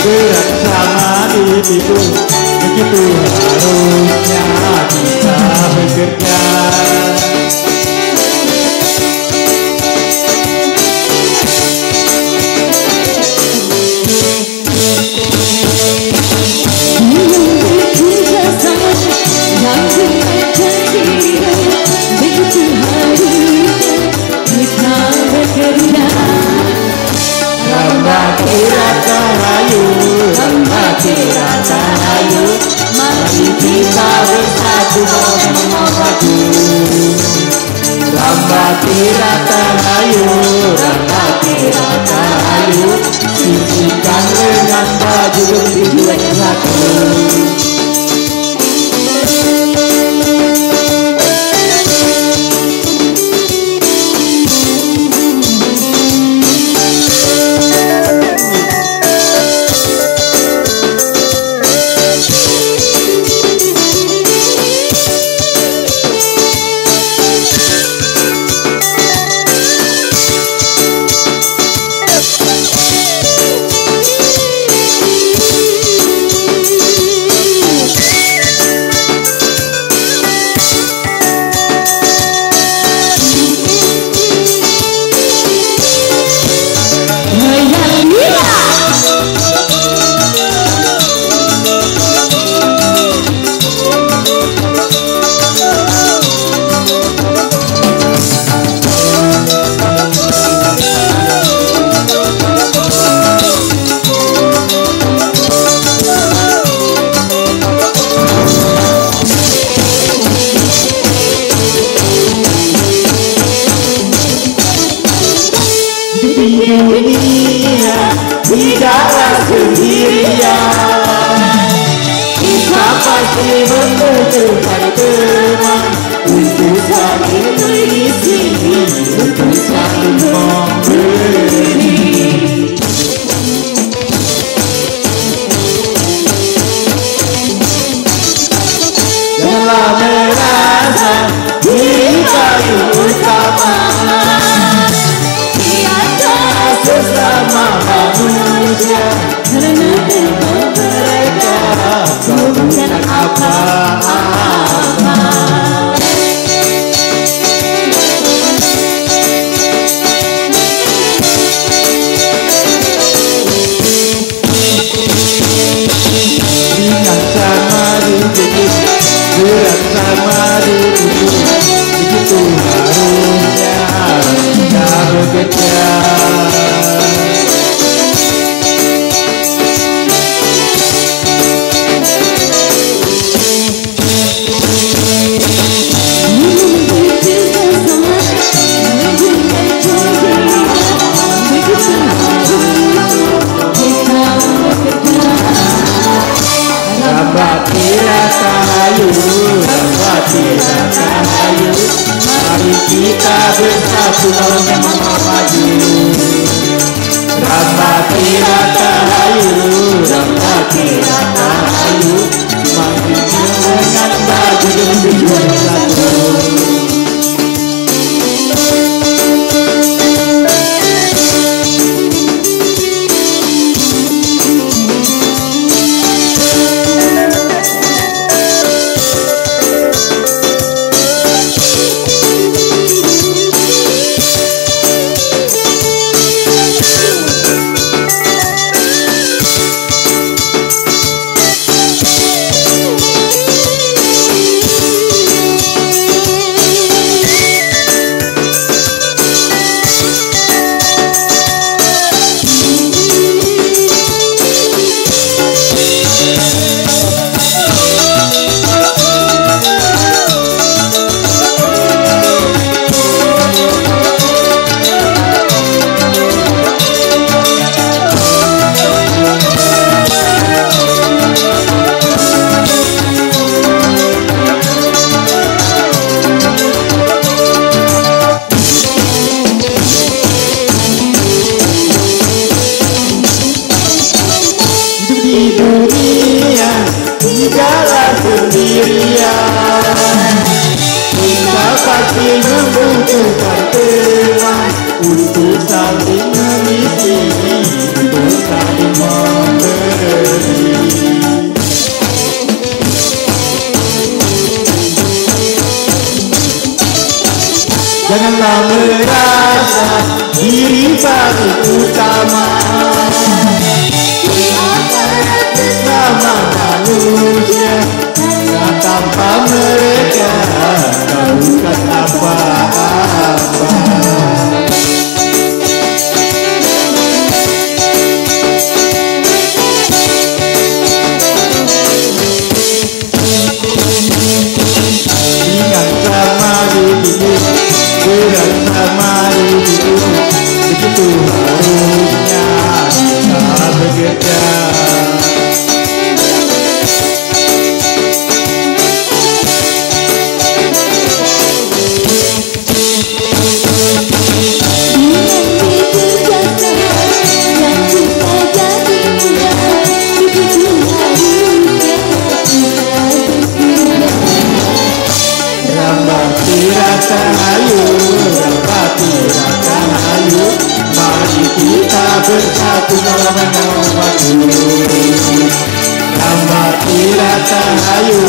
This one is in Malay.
Gerak sama diriku, begitu harusnya kita bekerja. Mari kita bersatu mengabdi. Rambati rata hayu, rambati rata hayu, sisihkan dengan baju tujuan satu. Dunia tidaklah sendirian, kita pasti membutuhkan teman untuk saling mengisi, untuk saling memberi. Dalam merasa diri kayu utama, sesama manusia, karena dengan mereka kau bukan apa-apa. Ingat sama diriku, gerak sama diriku, begitu harusnya kita bekerja. Rambati rata hayu, rambati rata hayu, mari kita bersatu mengabdi. Rambati rata hayu, rambati rata hayu, mari dengan baju tujuan satu. Janganlah merasa diri paling utama. Sesama manusia, tanpa mereka kau bukan apa-apa. Ingat sama dirimu, berat sama dirimu, begitu harusnya kita bekerja. Rahayu, Rampati Rahayu, mari kita bersatu dalam nama Tuhan. Rampati Rahayu,